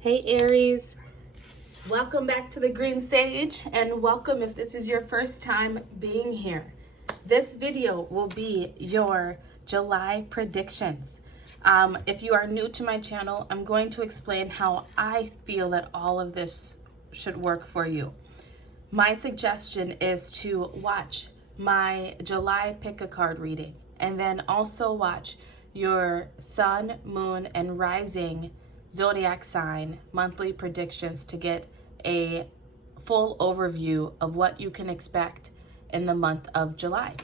Hey Aries, welcome back to the Green Sage, and welcome if this is your first time being here. This video will be your July predictions. If you are new to my channel, I'm going to explain how I feel that all of this should work for you. My suggestion is to watch my July pick a card reading, and then also watch your sun, moon, and rising zodiac sign monthly predictions to get a full overview of what you can expect in the month of July.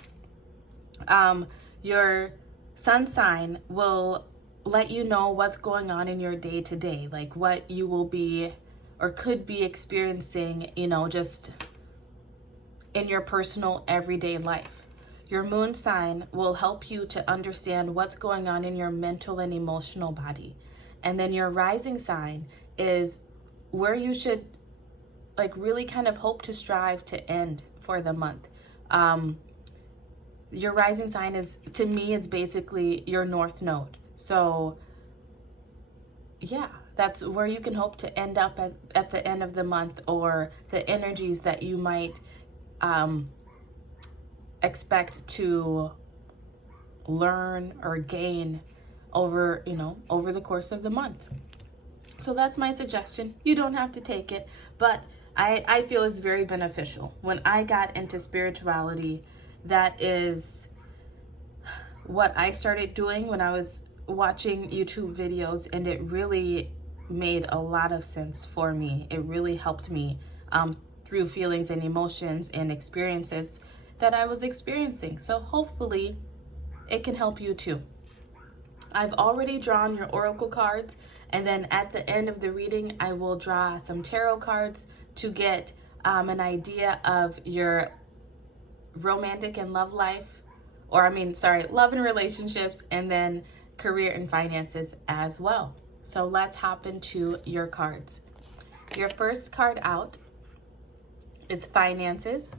Your sun sign will let you know what's going on in your day to day, like what you will be or could be experiencing, just in your personal everyday life. Your moon sign will help you to understand what's going on in your mental and emotional body. And then your rising sign is where you should really kind of hope to strive to end for the month. Your rising sign is, to me, it's basically your north node. So yeah, that's where you can hope to end up at the end of the month, or the energies that you might expect to learn or gain over the course of the month. So that's my suggestion. You don't have to take it, but I feel it's very beneficial. When I got into spirituality, that is what I started doing when I was watching YouTube videos, and it really made a lot of sense for me. It really helped me through feelings and emotions and experiences that I was experiencing. So hopefully it can help you too. I've already drawn your oracle cards, and then at the end of the reading, I will draw some tarot cards to get an idea of your romantic and love life, love and relationships, and then career and finances as well. So let's hop into your cards. Your first card out is finances.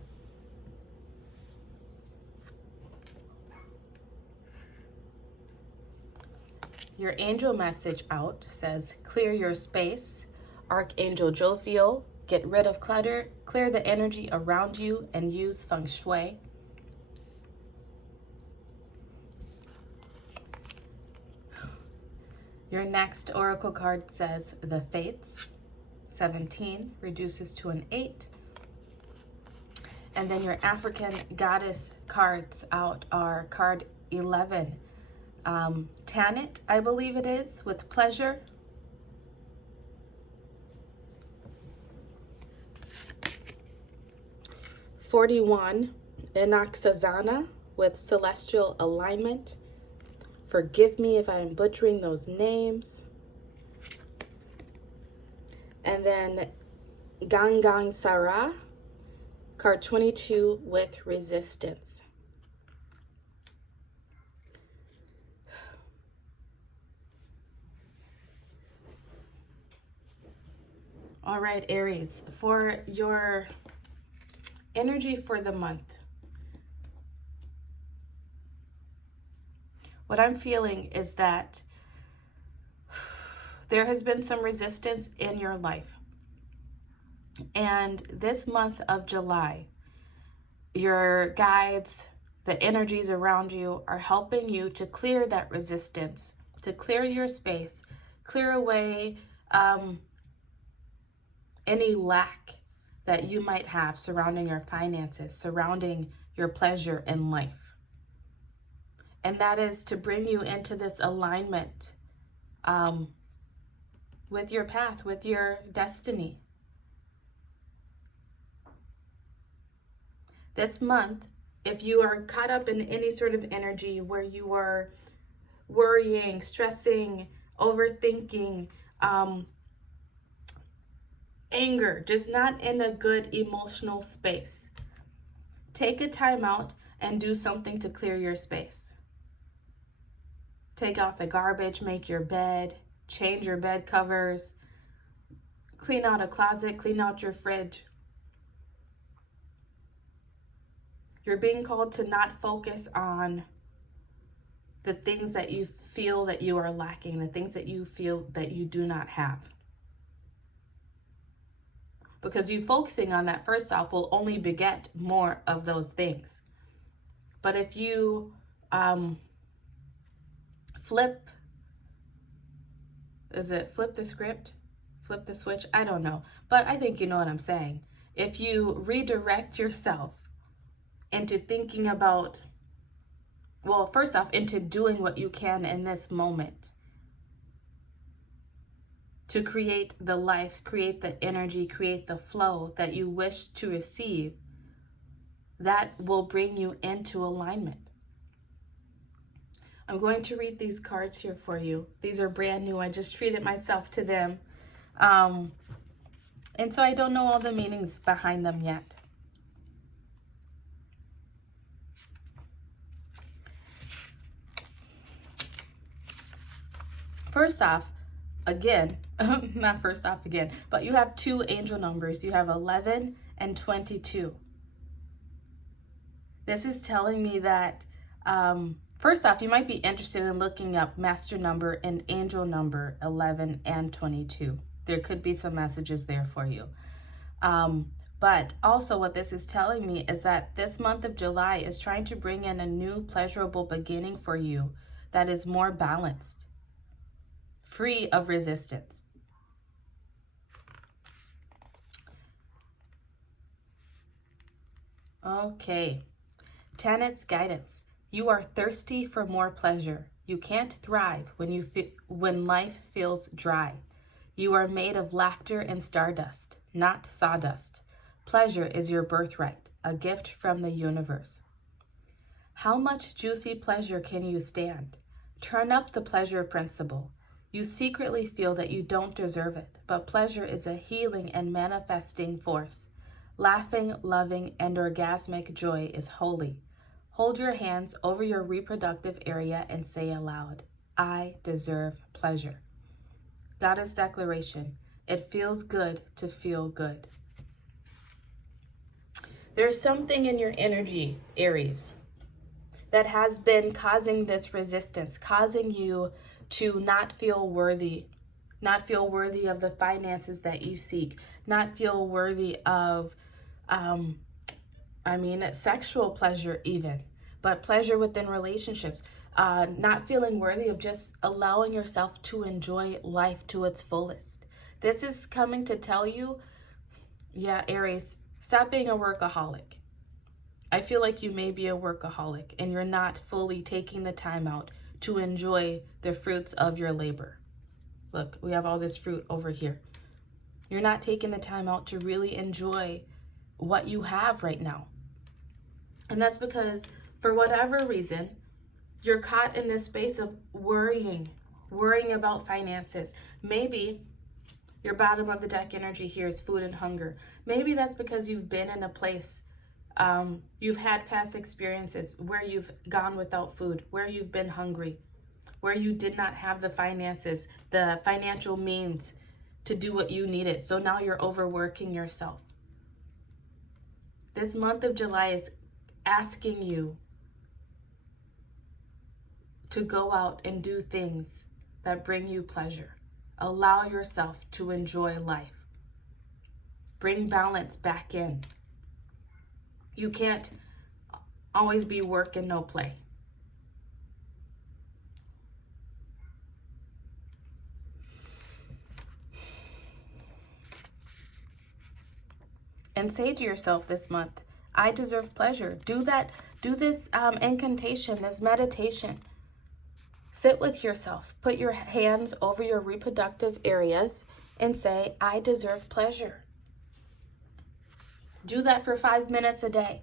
Your angel message out says, clear your space. Archangel Jophiel, get rid of clutter, clear the energy around you, and use feng shui. Your next oracle card says, the Fates. 17 reduces to an 8. And then your African goddess cards out are card 11. Tanit, I believe it is, with pleasure. (41) Enoxazana with celestial alignment. Forgive me if I am butchering those names. And then Gangang Sara, card 22 with resistance. All right, Aries, for your energy for the month, what I'm feeling is that there has been some resistance in your life. And this month of July, your guides, the energies around you are helping you to clear that resistance, to clear your space, clear away any lack that you might have surrounding your finances, surrounding your pleasure in life. And that is to bring you into this alignment with your path, with your destiny. This month, if you are caught up in any sort of energy where you are worrying, stressing, overthinking, anger, just not in a good emotional space, take a time out and do something to clear your space. Take out the garbage, make your bed, change your bed covers, clean out a closet, clean out your fridge. You're being called to not focus on the things that you feel that you are lacking, the things that you feel that you do not have. because you focusing on that first off will only beget more of those things. But if you flip the script? Flip the switch? I don't know. But I think you know what I'm saying. If you redirect yourself into thinking about, well, first off, into doing what you can in this moment to create the life, create the energy, create the flow that you wish to receive, that will bring you into alignment. I'm going to read these cards here for you. These are brand new. I just treated myself to them. And so I don't know all the meanings behind them yet. First off, again, not first off again, but you have two angel numbers. You have 11 and 22. This is telling me that, first off, you might be interested in looking up master number and angel number 11 and 22. There could be some messages there for you. But also what this is telling me is that this month of July is trying to bring in a new pleasurable beginning for you that is more balanced, free of resistance. Okay. Tanit's guidance. You are thirsty for more pleasure. You can't thrive when life feels dry. You are made of laughter and stardust, not sawdust. Pleasure is your birthright, a gift from the universe. How much juicy pleasure can you stand? Turn up the pleasure principle. You secretly feel that you don't deserve it, but pleasure is a healing and manifesting force. Laughing, loving, and orgasmic joy is holy. Hold your hands over your reproductive area and say aloud, I deserve pleasure. Goddess declaration. It feels good to feel good. There's something in your energy, Aries, that has been causing this resistance, causing you to not feel worthy of the finances that you seek, not feel worthy of, sexual pleasure even, but pleasure within relationships, not feeling worthy of just allowing yourself to enjoy life to its fullest. This is coming to tell you, Aries, stop being a workaholic. I feel like you may be a workaholic and you're not fully taking the time out to enjoy the fruits of your labor. Look, we have all this fruit over here. You're not taking the time out to really enjoy what you have right now. And that's because, for whatever reason, you're caught in this space of worrying about finances. Maybe your bottom of the deck energy here is food and hunger. Maybe that's because you've been in a place, you've had past experiences where you've gone without food, where you've been hungry, where you did not have the finances, the financial means to do what you needed. So now you're overworking yourself. This month of July is asking you to go out and do things that bring you pleasure. Allow yourself to enjoy life. Bring balance back in. You can't always be work and no play. And say to yourself this month, I deserve pleasure. Do this incantation, this meditation. Sit with yourself. Put your hands over your reproductive areas and say, I deserve pleasure. Do that for 5 minutes a day.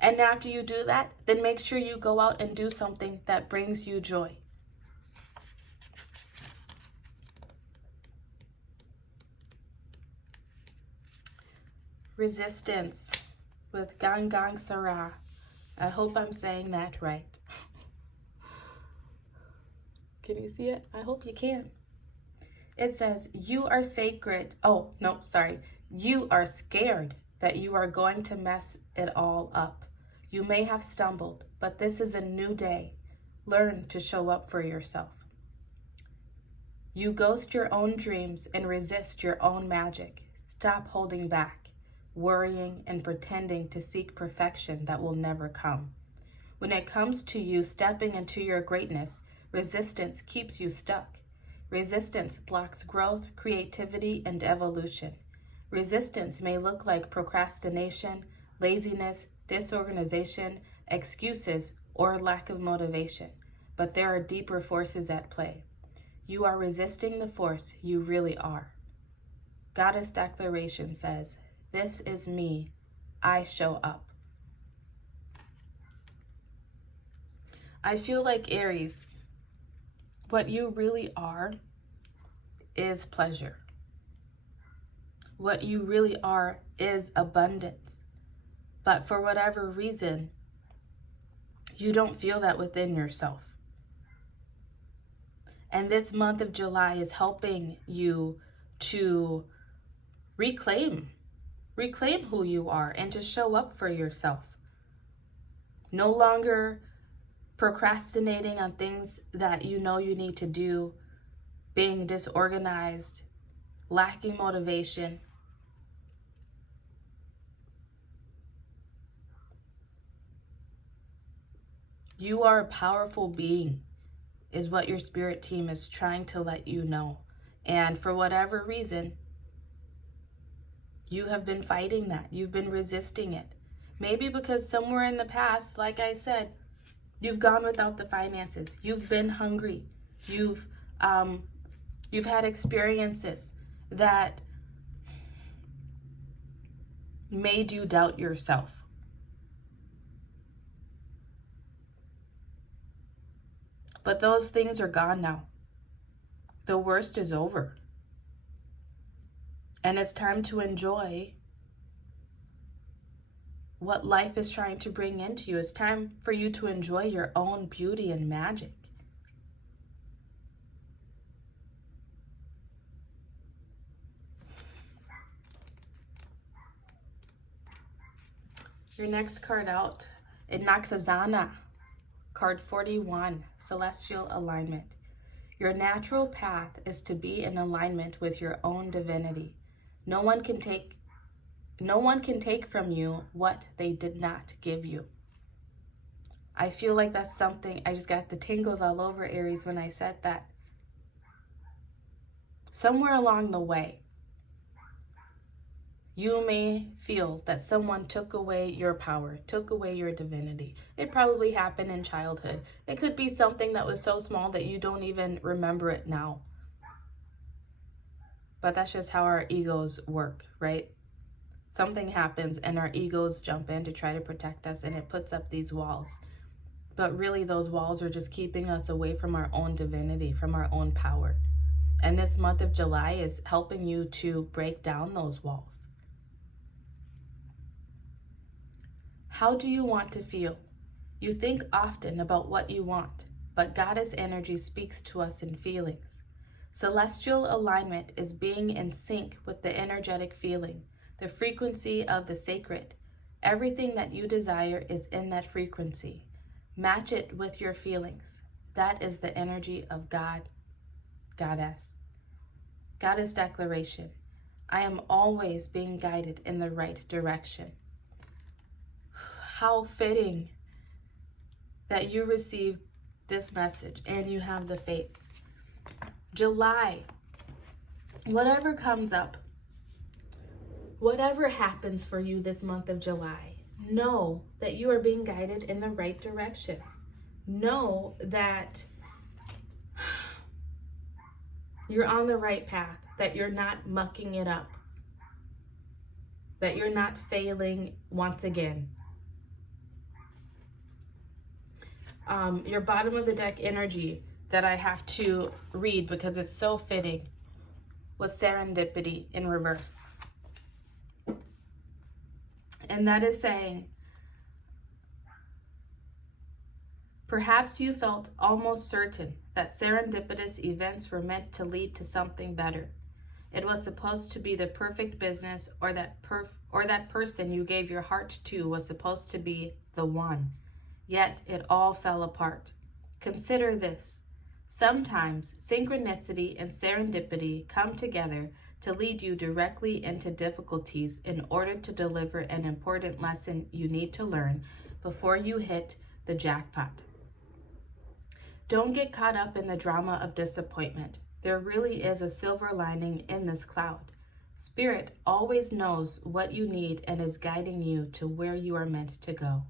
And after you do that, then make sure you go out and do something that brings you joy. Resistance with Gangang Sarah. I hope I'm saying that right. Can you see it? I hope you can. It says, you are sacred. Oh, no, sorry. You are scared that you are going to mess it all up. You may have stumbled, but this is a new day. Learn to show up for yourself. You ghost your own dreams and resist your own magic. Stop holding back, worrying, and pretending to seek perfection that will never come. When it comes to you stepping into your greatness, resistance keeps you stuck. Resistance blocks growth, creativity, and evolution. Resistance may look like procrastination, laziness, disorganization, excuses, or lack of motivation, but there are deeper forces at play. You are resisting the force you really are. Goddess Declaration says, "This is me. I show up." I feel like Aries, what you really are is pleasure. What you really are is abundance. But for whatever reason, you don't feel that within yourself. And this month of July is helping you to reclaim who you are and to show up for yourself. No longer procrastinating on things that you know you need to do, being disorganized, lacking motivation. You are a powerful being, is what your spirit team is trying to let you know. And for whatever reason, you have been fighting that. You've been resisting it. Maybe because somewhere in the past, like I said, you've gone without the finances. You've been hungry. You've had experiences that made you doubt yourself. But those things are gone now. The worst is over. And it's time to enjoy what life is trying to bring into you. It's time for you to enjoy your own beauty and magic. Your next card out, Inaxazana. Card 41, Celestial Alignment. Your natural path is to be in alignment with your own divinity. No one can take from you what they did not give you. I feel like that's something, I just got the tingles all over, Aries, when I said that. Somewhere along the way, you may feel that someone took away your power, took away your divinity. It probably happened in childhood. It could be something that was so small that you don't even remember it now. But that's just how our egos work, right? Something happens and our egos jump in to try to protect us, and it puts up these walls. But really, those walls are just keeping us away from our own divinity, from our own power. And this month of July is helping you to break down those walls. How do you want to feel? You think often about what you want, but Goddess energy speaks to us in feelings. Celestial alignment is being in sync with the energetic feeling, the frequency of the sacred. Everything that you desire is in that frequency. Match it with your feelings. That is the energy of God, Goddess. Goddess Declaration. I am always being guided in the right direction. How fitting that you received this message and you have the fates. July, whatever comes up, whatever happens for you this month of July, know that you are being guided in the right direction. Know that you're on the right path, that you're not mucking it up, that you're not failing once again. Your bottom of the deck energy that I have to read because it's so fitting was serendipity in reverse. And that is saying, perhaps you felt almost certain that serendipitous events were meant to lead to something better. It was supposed to be the perfect business, or that person you gave your heart to was supposed to be the one. Yet it all fell apart. Consider this. Sometimes synchronicity and serendipity come together to lead you directly into difficulties in order to deliver an important lesson you need to learn before you hit the jackpot. Don't get caught up in the drama of disappointment. There really is a silver lining in this cloud. Spirit always knows what you need and is guiding you to where you are meant to go.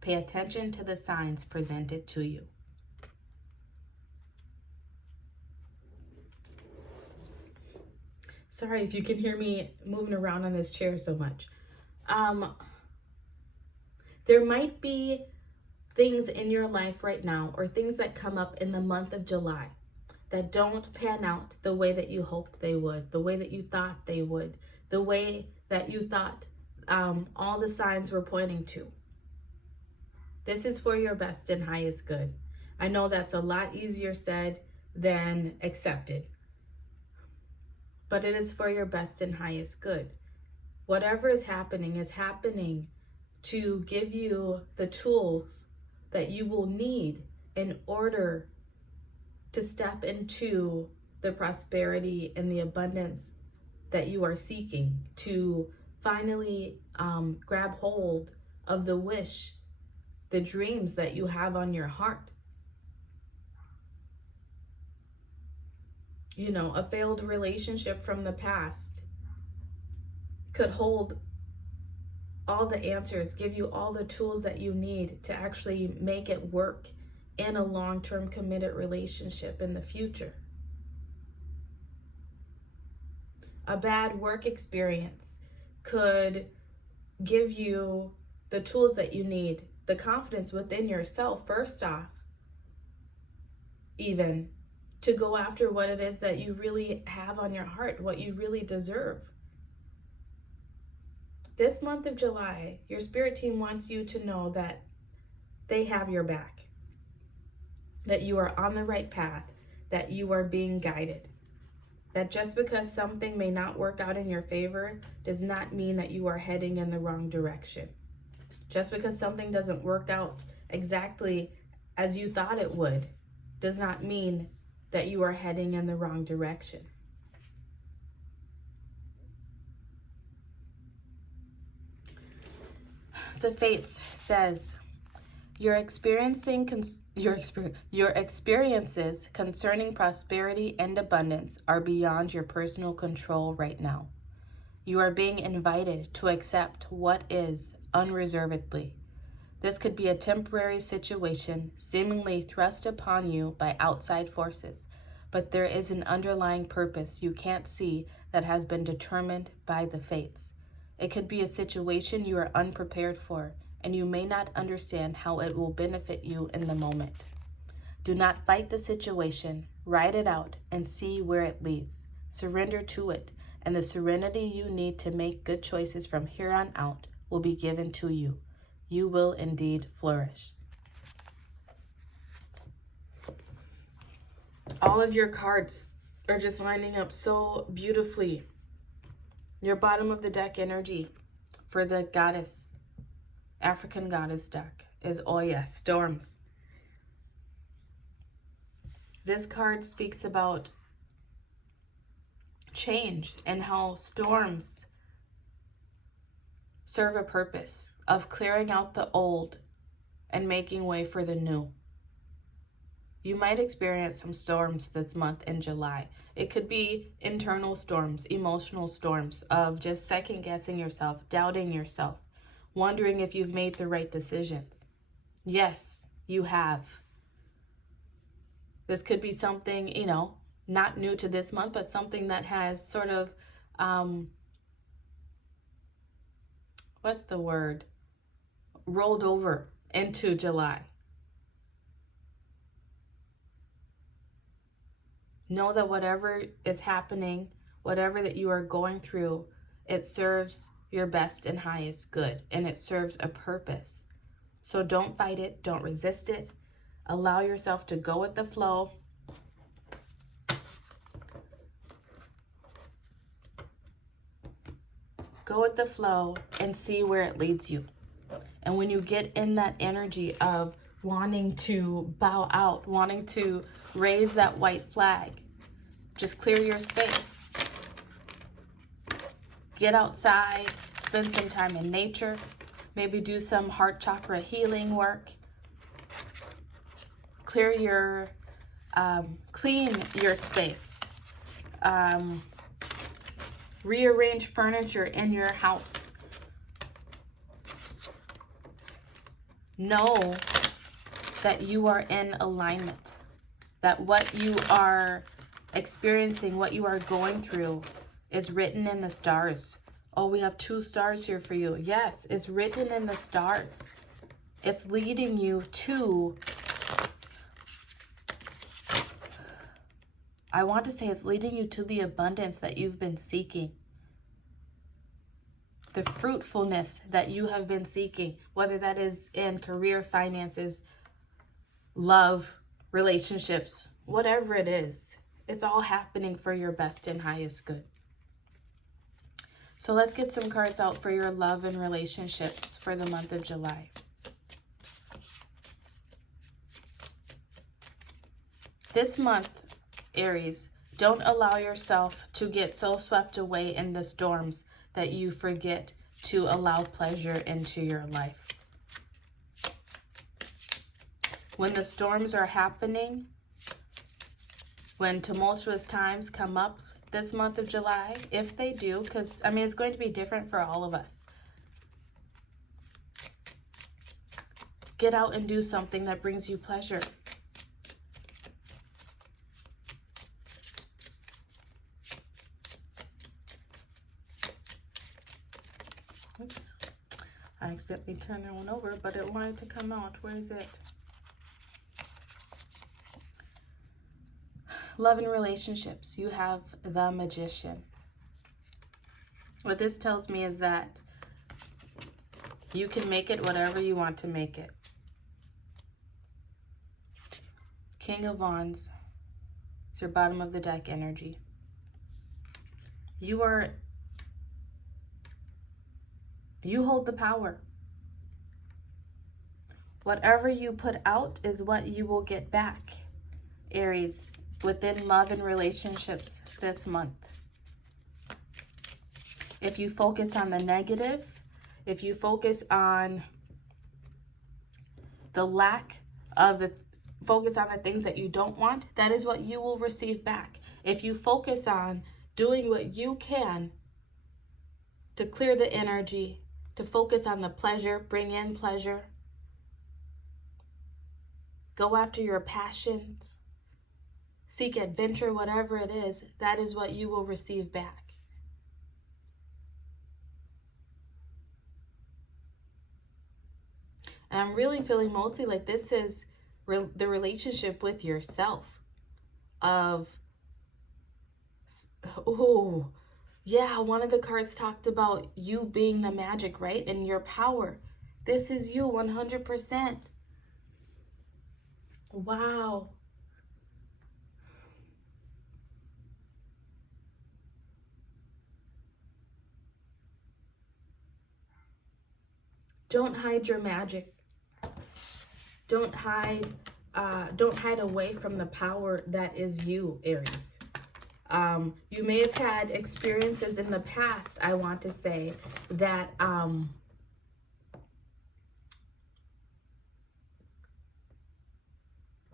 Pay attention to the signs presented to you. Sorry if you can hear me moving around on this chair so much. There might be things in your life right now or things that come up in the month of July that don't pan out the way that you hoped they would, the way that you thought they would, the way that you thought all the signs were pointing to. This is for your best and highest good. I know that's a lot easier said than accepted, but it is for your best and highest good. Whatever is happening to give you the tools that you will need in order to step into the prosperity and the abundance that you are seeking, to finally grab hold of the wish, the dreams that you have on your heart. You know, a failed relationship from the past could hold all the answers, give you all the tools that you need to actually make it work in a long-term committed relationship in the future. A bad work experience could give you the tools that you need, the confidence within yourself, first off, even to go after what it is that you really have on your heart, what you really deserve. This month of July, your spirit team wants you to know that they have your back, that you are on the right path, that you are being guided, that just because something may not work out in your favor does not mean that you are heading in the wrong direction. Just because something doesn't work out exactly as you thought it would does not mean that you are heading in the wrong direction. The Fates says, your experiences concerning prosperity and abundance are beyond your personal control right now. You are being invited to accept what is unreservedly. This could be a temporary situation seemingly thrust upon you by outside forces, but there is an underlying purpose you can't see that has been determined by the Fates. It could be a situation you are unprepared for, and you may not understand how it will benefit you in the moment. Do not fight the situation, ride it out, and see where it leads. Surrender to it, and the serenity you need to make good choices from here on out will be given to you. You will indeed flourish. All of your cards are just lining up so beautifully. Your bottom of the deck energy for the goddess, African goddess deck is, oh yes, storms. This card speaks about change and how storms serve a purpose of clearing out the old and making way for the new. You might experience some storms this month in July. It could be internal storms, emotional storms of just second guessing yourself, doubting yourself, wondering if you've made the right decisions. Yes, you have. This could be something, not new to this month, but something that has sort of, rolled over into July. Know that whatever is happening, whatever that you are going through, it serves your best and highest good, and it serves a purpose. So don't fight it, don't resist it. Allow yourself to go with the flow. Go with the flow and see where it leads you. And when you get in that energy of wanting to bow out, wanting to raise that white flag, just clear your space. Get outside, spend some time in nature, maybe do some heart chakra healing work. Clean your space. Rearrange furniture in your house. Know that you are in alignment, that what you are experiencing, what you are going through is written in the stars. Oh, we have 2 stars here for you. Yes, it's written in the stars. It's leading you to, I want to say it's leading you to the abundance that you've been seeking. The fruitfulness that you have been seeking, whether that is in career, finances, love, relationships, whatever it is. It's all happening for your best and highest good. So let's get some cards out for your love and relationships for the month of July. This month, Aries, don't allow yourself to get so swept away in the storms that you forget to allow pleasure into your life. When the storms are happening, when tumultuous times come up this month of July, if they do, because, I mean, it's going to be different for all of us. Get out and do something that brings you pleasure. Oops. I accidentally turned that one over, but it wanted to come out. Where is it? Love and relationships. You have the Magician. What this tells me is that you can make it whatever you want to make it. King of Wands. It's your bottom of the deck energy. You hold the power. Whatever you put out is what you will get back, Aries, within love and relationships this month. If you focus on the negative, if you focus on the focus on the things that you don't want, that is what you will receive back. If you focus on doing what you can to clear the energy, to focus on the pleasure, bring in pleasure, go after your passions, seek adventure, whatever it is, that is what you will receive back. And I'm really feeling mostly like this is the relationship with yourself of, oh, yeah, one of the cards talked about you being the magic, right? And your power. This is you 100%. Wow. Don't hide your magic. Don't hide away from the power that is you, Aries. You may have had experiences in the past, I want to say, that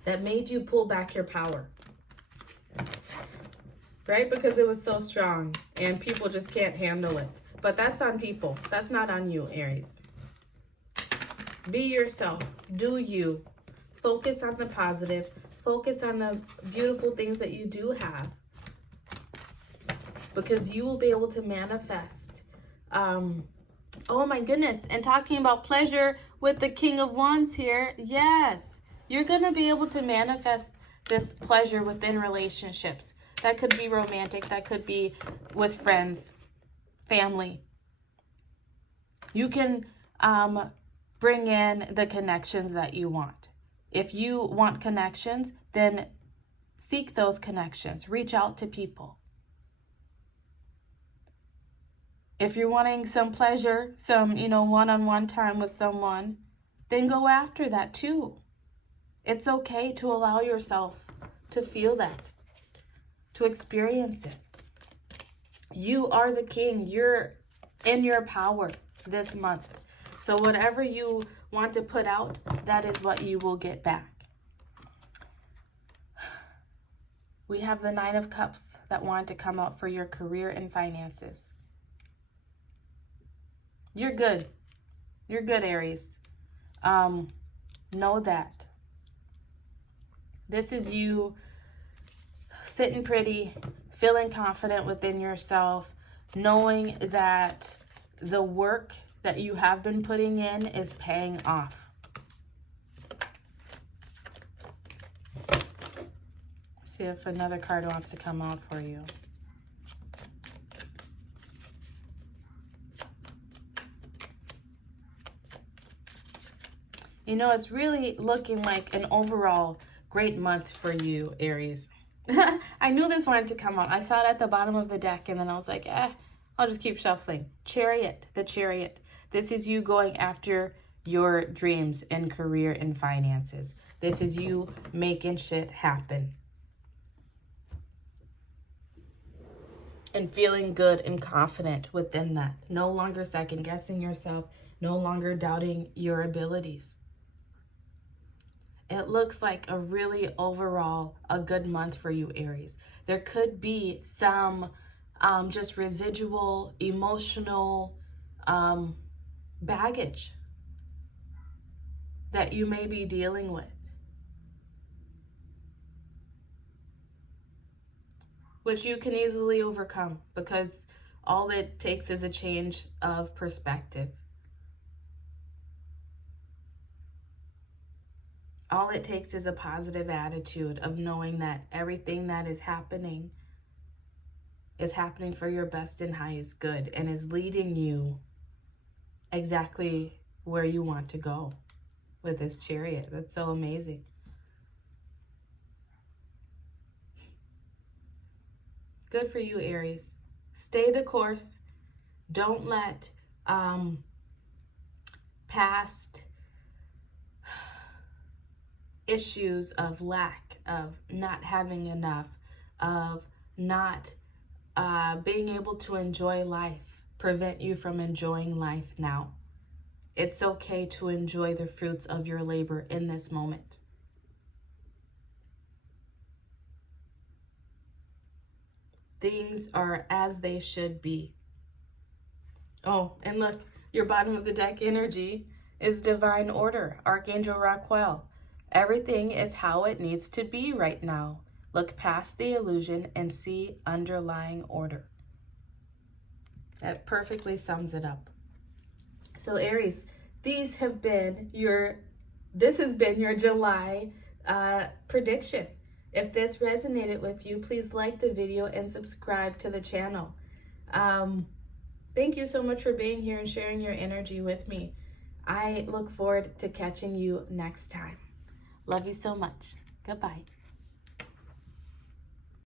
that made you pull back your power, right? Because it was so strong and people just can't handle it. But that's on people. That's not on you, Aries. Be yourself. Do you. Focus on the positive. Focus on the beautiful things that you do have. Because you will be able to manifest. Oh my goodness. And talking about pleasure with the King of Wands here. Yes. You're going to be able to manifest this pleasure within relationships. That could be romantic. That could be with friends, family. You can bring in the connections that you want. If you want connections, then seek those connections. Reach out to people. If you're wanting some pleasure, some, one-on-one time with someone, then go after that too. It's okay to allow yourself to feel that, to experience it. You are the king. You're in your power this month. So whatever you want to put out, that is what you will get back. We have the Nine of Cups that want to come out for your career and finances. You're good. You're good, Aries. Know that. This is you sitting pretty, feeling confident within yourself, knowing that the work that you have been putting in is paying off. See if another card wants to come out for you. You know, it's really looking like an overall great month for you, Aries. I knew this wanted to come out. I saw it at the bottom of the deck, and then I was like, I'll just keep shuffling. Chariot, the Chariot. This is you going after your dreams in career and finances. This is you making shit happen. And feeling good and confident within that. No longer second guessing yourself. No longer doubting your abilities. It looks like a really overall a good month for you, Aries. There could be some just residual emotional baggage that you may be dealing with, which you can easily overcome because all it takes is a change of perspective. All it takes is a positive attitude of knowing that everything that is happening for your best and highest good and is leading you exactly where you want to go with this Chariot. That's so amazing. Good for you, Aries. Stay the course. Don't let past issues of lack, of not having enough, of not being able to enjoy life prevent you from enjoying life now. It's okay to enjoy the fruits of your labor in this moment. Things are as they should be. Oh, and look, your bottom of the deck energy is divine order, Archangel Raquel. Everything is how it needs to be right now. Look past the illusion and see underlying order. That perfectly sums it up. So Aries, this has been your July prediction. If this resonated with you, please like the video and subscribe to the channel. Thank you so much for being here and sharing your energy with me. I look forward to catching you next time. Love you so much. Goodbye.